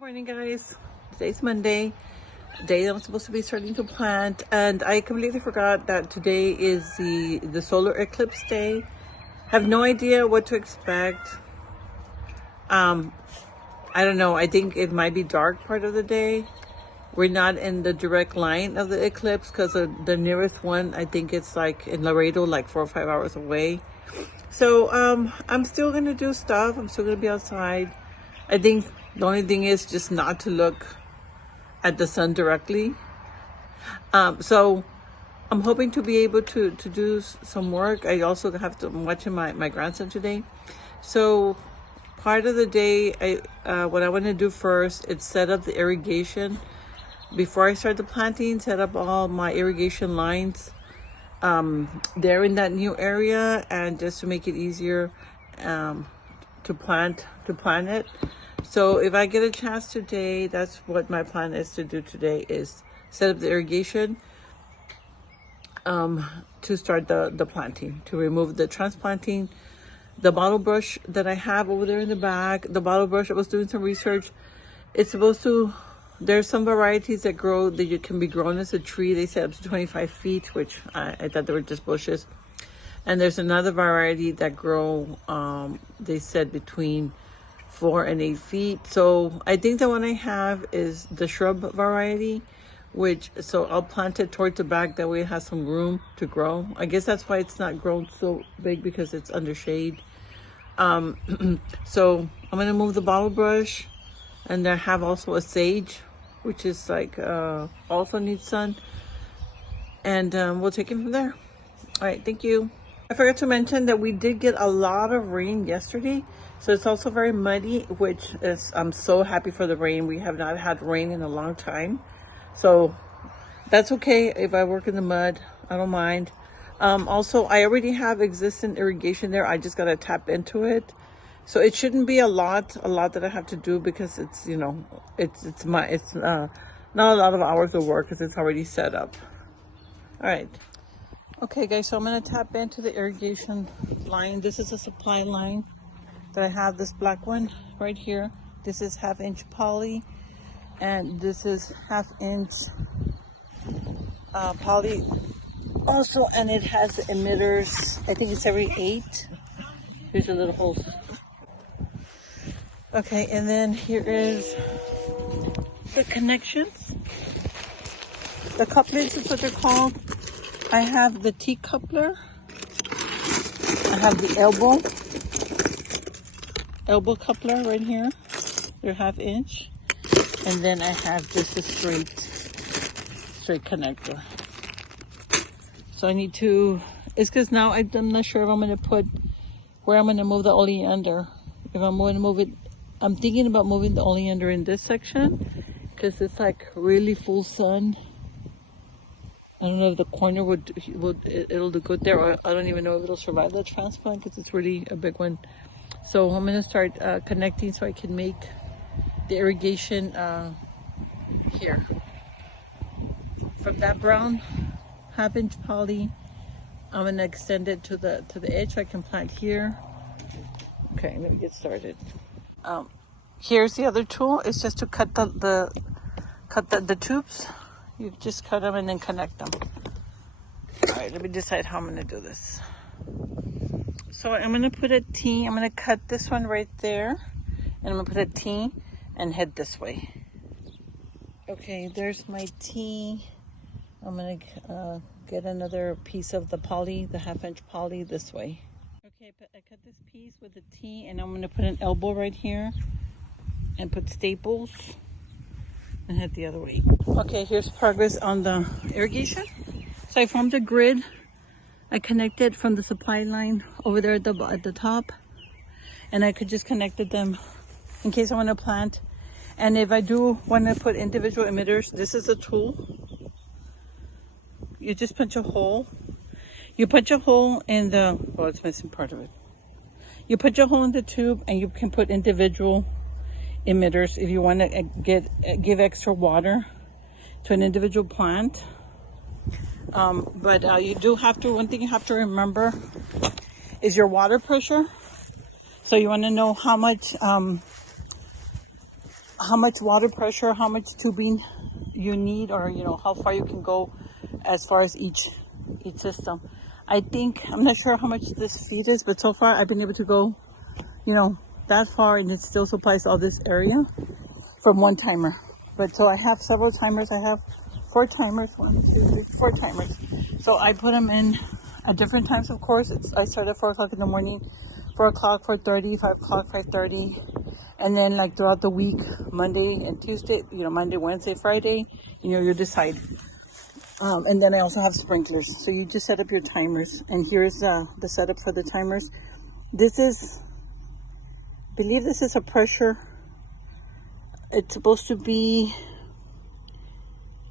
Good morning, guys. Today's Monday, day I'm supposed to be starting to plant, and I completely forgot that today is the solar eclipse day. Have no idea what to expect. I don't know. I think it might be dark part of the day. We're not in the direct line of the eclipse because the nearest one, I think it's like in Laredo, like 4 or 5 hours away. So I'm still gonna do stuff. I'm still gonna be outside. I think the only thing is just not to look at the sun directly. So I'm hoping to be able to do some work. I also have to, I'm watching my grandson today. So part of the day, what I want to do first is set up the irrigation. Before I start the planting, set up all my irrigation lines there in that new area, and just to make it easier to plant it. So if I get a chance today, that's what my plan is to do today, is set up the irrigation to start the planting, to remove the transplanting. The bottle brush that I have over there in the back, the bottle brush, I was doing some research. It's supposed to, there's some varieties that grow, that you can be grown as a tree. They said up to 25 feet, which I thought they were just bushes. And there's another variety that grow, they said between 4 and 8 feet. So I think the one I have is the shrub variety, so I'll plant it towards the back. That way it has some room to grow. I guess that's why it's not grown so big, because it's under shade. So I'm gonna move the bottle brush, and I have also a sage, which is like also needs sun, and we'll take it from there. All right, thank you. I forgot to mention that we did get a lot of rain yesterday, so it's also very muddy, which is, I'm so happy for the rain. We have not had rain in a long time, so that's okay. If I work in the mud, I don't mind. Also, I already have existing irrigation there. I just got to tap into it. So it shouldn't be a lot that I have to do, because it's, you know, it's not a lot of hours of work because it's already set up. All right. Okay, guys, so I'm going to tap into the irrigation line. This is a supply line that I have, this black one right here. This is 1/2 inch poly, and this is 1/2 inch poly also, and it has emitters. I think it's every 8. Here's a little hole. Okay, and then here is the connections. The couplings is what they're called. I have the T coupler. I have the elbow coupler right here. They're 1/2 inch. And then I have just a straight connector. So I need to, it's because now I'm not sure if I'm going to put, where I'm going to move the oleander. If I'm going to move it, I'm thinking about moving the oleander in this section, because it's like really full sun. I don't know if the corner it'll do good there, or I don't even know if it'll survive the transplant, because it's really a big one. So I'm going to start connecting so I can make the irrigation here. From that brown 1/2 inch poly, I'm going to extend it to the edge so I can plant here. Okay, let me get started. Here's the other tool. It's just to cut the tubes. You just cut them and then connect them. All right, let me decide how I'm going to do this. So I'm going to put a T. I'm going to cut this one right there, and I'm going to put a T and head this way. Okay, there's my T. I'm going to get another piece of the poly, the 1/2 inch poly, this way. Okay, but I cut this piece with a T, and I'm going to put an elbow right here and put staples and head the other way. Okay, here's progress on the irrigation. So I formed a grid. I connected from the supply line over there at the top, and I could just connected them in case I want to plant. And if I do want to put individual emitters, this is a tool. You just punch a hole. You punch a hole in the, well, it's missing part of it. You punch a hole in the tube, and you can put individual emitters if you want to give extra water to an individual plant. But you do have to, one thing you have to remember is your water pressure. So you want to know how much how much water pressure, how much tubing you need, or how far you can go as far as each system. I think, I'm not sure how much this feed is, but so far I've been able to go that far, and it still supplies all this area from one timer. But so I have several timers. I have 4 timers, 1, 2, 3, 4 timers. So I put them in at different times, of course. I start at 4 o'clock in the morning, 4 o'clock, 4:30, 5 o'clock, 5:30. And then like throughout the week, Monday and Tuesday, Monday, Wednesday, Friday, you decide. And then I also have sprinklers. So you just set up your timers. And here's the setup for the timers. I believe this is a pressure. It's supposed to be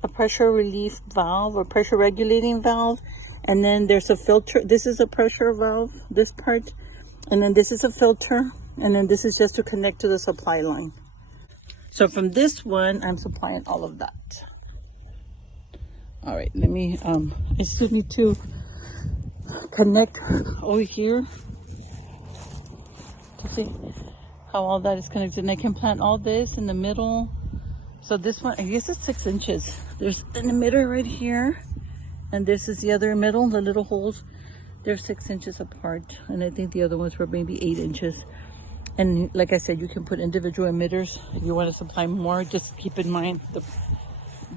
a pressure relief valve or pressure regulating valve. And then there's a filter. This is a pressure valve, this part. And then this is a filter. And then this is just to connect to the supply line. So from this one, I'm supplying all of that. All right, let me, I still need to connect over here to see how all that is connected. And I can plant all this in the middle. So this one, I guess it's 6 inches. There's an emitter right here. And this is the other middle, the little holes. They're 6 inches apart. And I think the other ones were maybe 8 inches. And like I said, you can put individual emitters. If you want to supply more, just keep in mind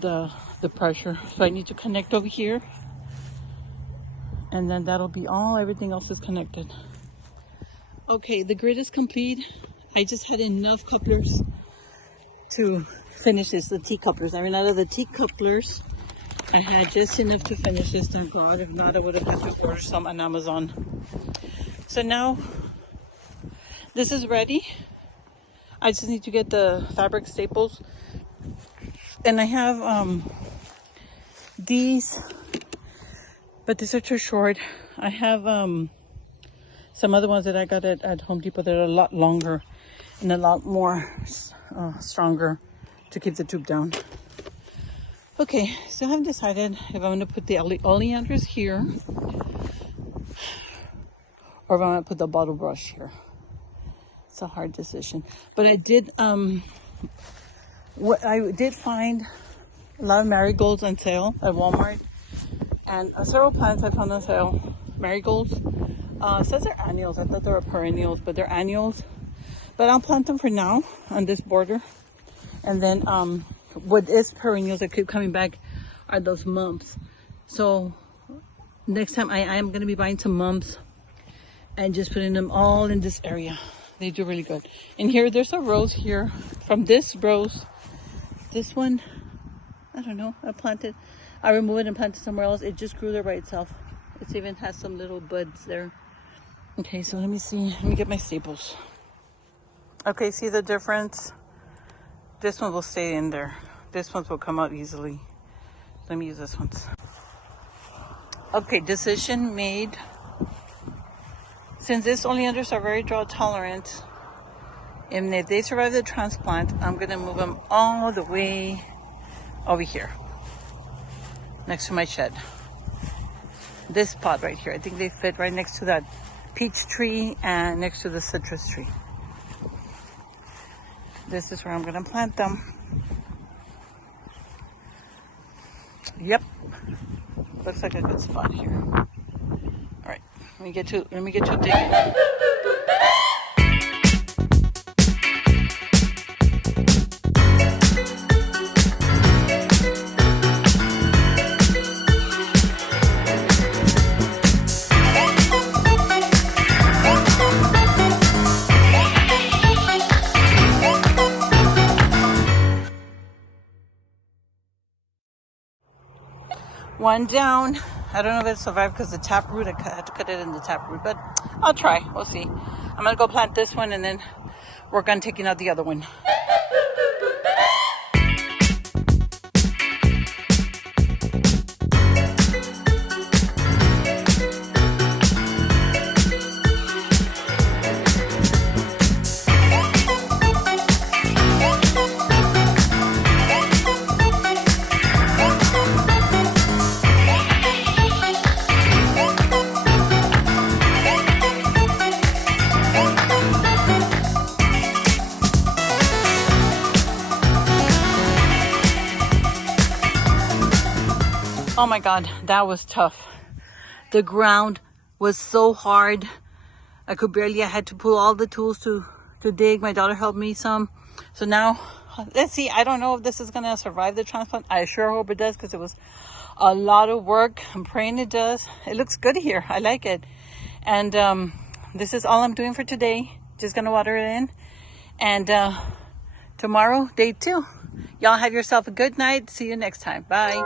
the pressure. So I need to connect over here. And then that'll be all. Everything else is connected. Okay, the grid is complete. I just had enough couplers to finish this, the T-couplers. I mean, out of the T-couplers, I had just enough to finish this. Thank God. If not, I would have had to order some on Amazon. So now, this is ready. I just need to get the fabric staples. And I have these, but these are too short. I have some other ones that I got at Home Depot that are a lot longer and a lot more stronger to keep the tube down. Okay, so I haven't decided if I'm going to put the oleanders here or if I'm going to put the bottle brush here. It's a hard decision. But I did find a lot of marigolds on sale at Walmart, and several plants I found on sale. Marigolds. It says they're annuals. I thought they were perennials, but they're annuals. But I'll plant them for now on this border. And then what is perennials that keep coming back are those mumps. So next time I am going to be buying some mumps and just putting them all in this area. They do really good. And here, there's a rose here. From this rose, this one, I don't know, I removed it and planted somewhere else. It just grew there by itself. It even has some little buds there. Okay, so let me see. Let me get my staples. Okay, see the difference? This one will stay in there. This one will come out easily. Let me use this one. Okay, decision made. Since these oleanders are very drought tolerant, and if they survive the transplant, I'm going to move them all the way over here, next to my shed. This pot right here, I think they fit right next to that peach tree and next to the citrus tree. This is where I'm going to plant them. Yep, looks like a good spot here. All right, let me get to digging. One down. I don't know if it survived because the taproot, I had to cut it in the taproot, but I'll try. We'll see. I'm going to go plant this one and then work on taking out the other one. Oh my God, that was tough. The ground was so hard. I had to pull all the tools to dig. My daughter helped me some. So now, let's see. I don't know if this is going to survive the transplant. I sure hope it does, because it was a lot of work. I'm praying it does. It looks good here. I like it. And this is all I'm doing for today. Just going to water it in. And tomorrow, day 2. Y'all have yourself a good night. See you next time. Bye.